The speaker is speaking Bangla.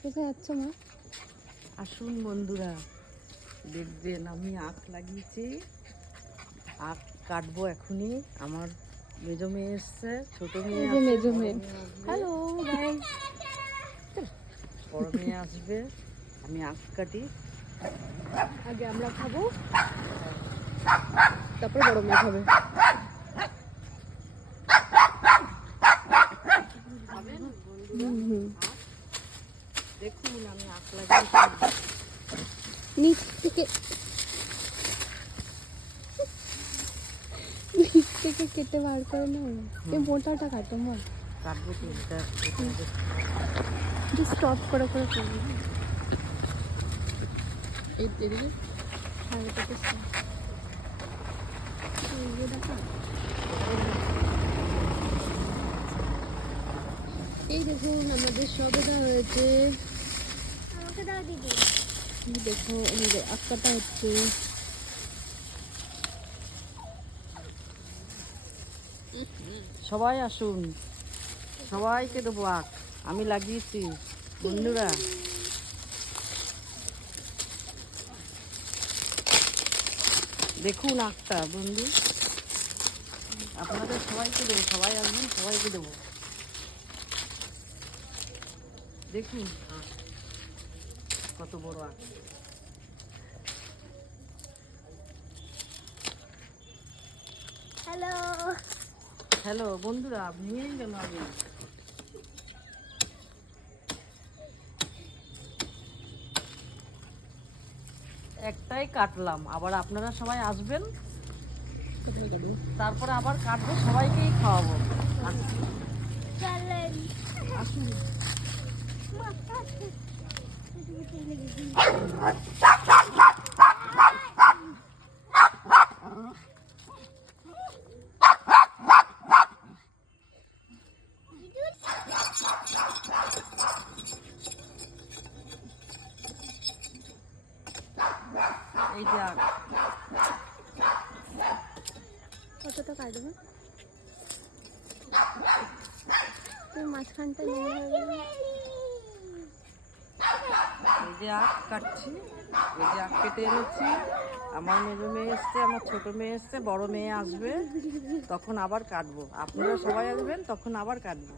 কোথায় যাচ্ছ মা? আসুন বন্ধুরা, দেখবেন আমি আখ লাগিয়েছি। আখ কাটবো এখনই। আমার মেজো মেয়ে এসছে, ছোট মেয়ে এই যে আছে, মেজো বড় মেয়ে। মেয়ে আসবে। Hello guys. বড় মেয়ে আসবে, আমি আখ কাটি। আগে আমরা খাবো, তারপর বড় মেয়ে খাবে। খাবেন বন্ধুরা? হুম। আখ দেখুন আমি আখ লাগিয়েছি। নিচ থেকে কেটে বার করে নাও। এই মোটাটা কাটো মা। কাটবো তো এটা। স্টপ করে করে করবো। এদিকে হ্যাঁ, এটাকে stop। এই যে দেখো, এই দেখুন আমাদের সবেদা হয়েছে। আমাকে দাও দিদি। এই দেখো এই যে আক্কাটা হচ্ছে। সবাই আসুন, সবাইকে দেবো আখ, আমি লাগিয়েছি বন্ধুরা। দেখুন আখটা বন্ধু, আপনাদের সবাইকে দেবো, সবাই আসবেন, সবাইকে দেবো। দেখুন আখ, কত বড় আখ। হ্যালো। হ্যালো বন্ধুরা, ভেঙেই গেল আগে। একটাই কাটলাম, আবার আপনারা সবাই আসবেন, তারপরে আবার কাটবো, সবাইকেই খাওয়াবো। চলেন। আসুন। এই যে আখ। কতটা কাটবে? তুই মাঝখানটা নিয়ে যাবে। এই যে আখ কাটছি, এই যে আখ কেটে এনেছি। আমার মেজো মেয়ে এসছে, আমার ছোট মেয়ে এসছে, বড় মেয়ে আসবে, তখন আবার কাটবো। আপনারা সবাই আসবেন, তখন আবার কাটবো।